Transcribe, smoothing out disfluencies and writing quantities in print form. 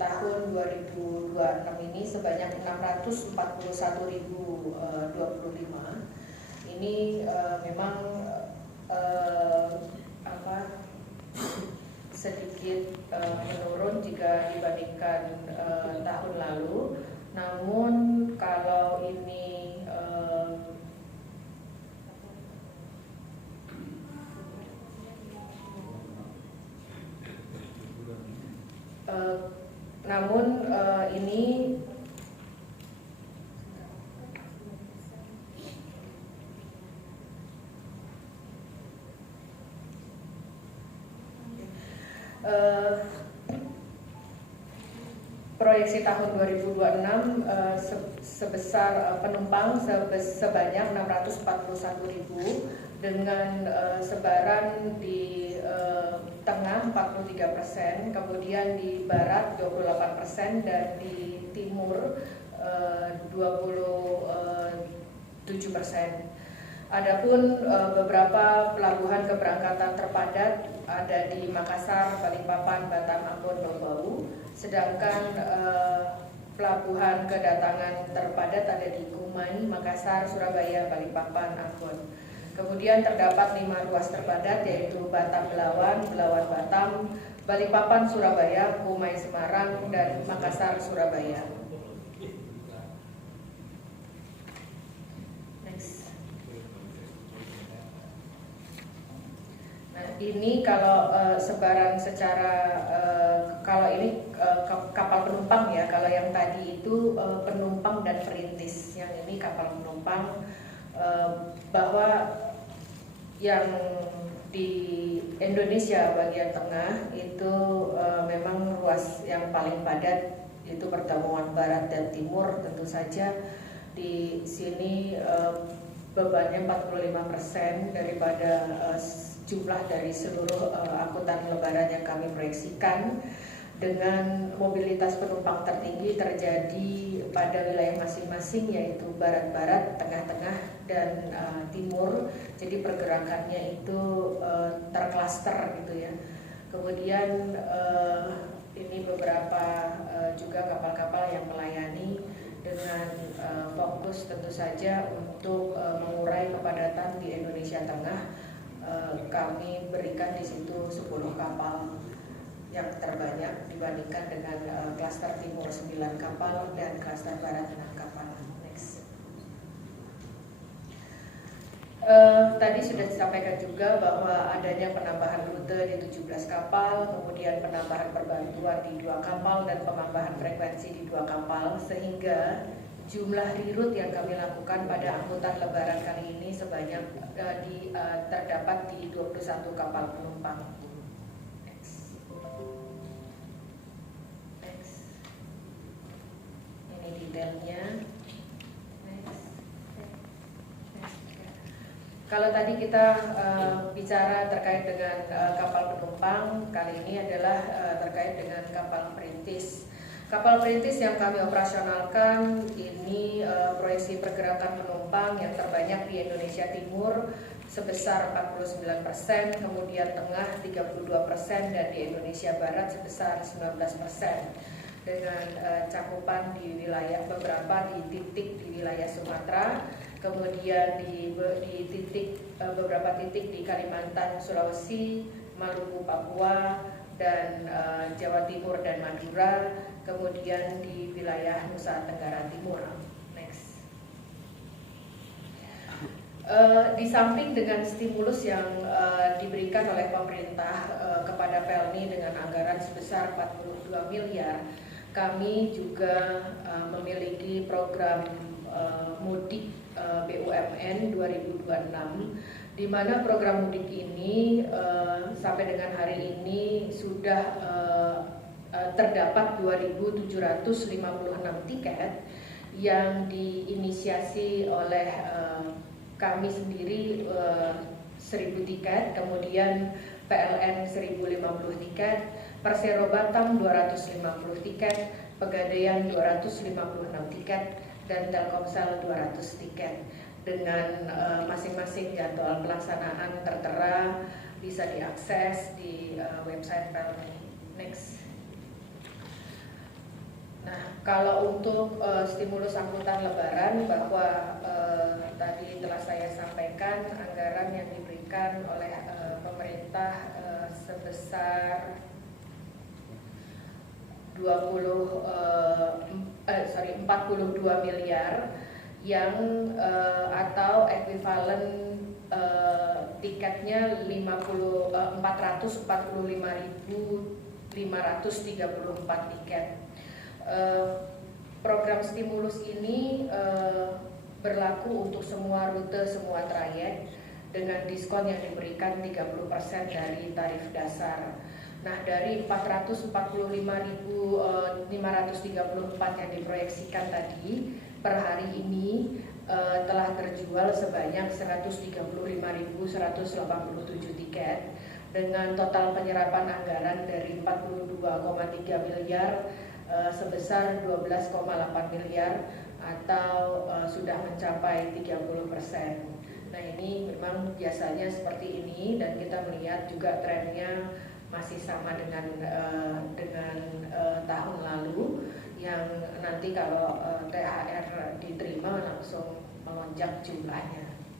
tahun 2026 ini sebanyak 641.025. Ini memang sedikit menurun jika dibandingkan tahun lalu. Namun kalau ini proyeksi tahun 2026 sebesar penumpang sebanyak 641.000 dengan sebaran di tengah 43%, kemudian di barat 28% dan di timur 27%. Adapun beberapa pelabuhan keberangkatan terpadat ada di Makassar, Balikpapan, Batam, Ambon, Bau, sedangkan pelabuhan kedatangan terpadat ada di Kumai, Makassar, Surabaya, Balikpapan, Ambon. Kemudian terdapat 5 ruas terpadat yaitu Batam Belawan, Belawan Batam, Balikpapan Surabaya, Kumai Semarang, dan Makassar Surabaya. Ini kalau sebaran secara kalau ini kapal penumpang ya, kalau yang tadi itu penumpang dan perintis, yang ini kapal penumpang, bahwa yang di Indonesia bagian tengah itu memang ruas yang paling padat itu pertemuan barat dan timur. Tentu saja di sini bebannya 45% daripada jumlah dari seluruh angkutan lebaran yang kami proyeksikan, dengan mobilitas penumpang tertinggi terjadi pada wilayah masing-masing yaitu barat-barat, tengah-tengah, dan timur. Jadi pergerakannya itu terklaster gitu ya. Kemudian ini beberapa juga kapal-kapal yang melayani dengan fokus tentu saja untuk mengurai kepadatan di Indonesia Tengah. Kami berikan di situ 10 kapal yang terbanyak dibandingkan dengan klaster timur 9 kapal dan klaster barat 6 kapal. Next. Tadi sudah disampaikan juga bahwa adanya penambahan rute di 17 kapal, kemudian penambahan perbantuan di 2 kapal dan penambahan frekuensi di 2 kapal, sehingga jumlah reroute yang kami lakukan pada angkutan lebaran kali ini sebanyak terdapat di 21 kapal penumpang. Next. Ini detailnya. Next. Kalau tadi kita bicara terkait dengan kapal penumpang, kali ini adalah terkait dengan kapal perintis. Kapal perintis yang kami operasionalkan ini proyeksi pergerakan penumpang yang terbanyak di Indonesia Timur sebesar 49%, kemudian Tengah 32%, dan di Indonesia Barat sebesar 19%. Dengan cakupan di wilayah beberapa di titik di wilayah Sumatera, kemudian di beberapa titik di Kalimantan, Sulawesi, Maluku, Papua, dan Jawa Timur dan Madura, kemudian di wilayah Nusa Tenggara Timur. Next. Di samping dengan stimulus yang diberikan oleh pemerintah kepada PLNI dengan anggaran sebesar 42 miliar, kami juga memiliki program mudik BUMN 2026, di mana program mudik ini sampai dengan hari ini sudah terdapat 2.756 tiket yang diinisiasi oleh kami sendiri 1.000 tiket, kemudian PLN 1.050 tiket, Persero Batam 250 tiket, Pegadaian 256 tiket, dan Telkomsel 200 tiket. Dengan masing-masing jadwal pelaksanaan tertera bisa diakses di website PLN. Next. Kalau untuk stimulus angkutan lebaran, bahwa tadi telah saya sampaikan anggaran yang diberikan oleh pemerintah sebesar 42 miliar yang atau ekuivalen tiketnya 445.534 tiket. Program stimulus ini berlaku untuk semua rute, semua trayek dengan diskon yang diberikan 30% dari tarif dasar. Nah, dari 445.534 yang diproyeksikan tadi, per hari ini telah terjual sebanyak 135.187 tiket dengan total penyerapan anggaran dari 42,3 miliar sebesar 12,8 miliar atau sudah mencapai 30%. Nah, ini memang biasanya seperti ini dan kita melihat juga trennya masih sama dengan tahun lalu yang nanti kalau THR diterima langsung melonjak jumlahnya.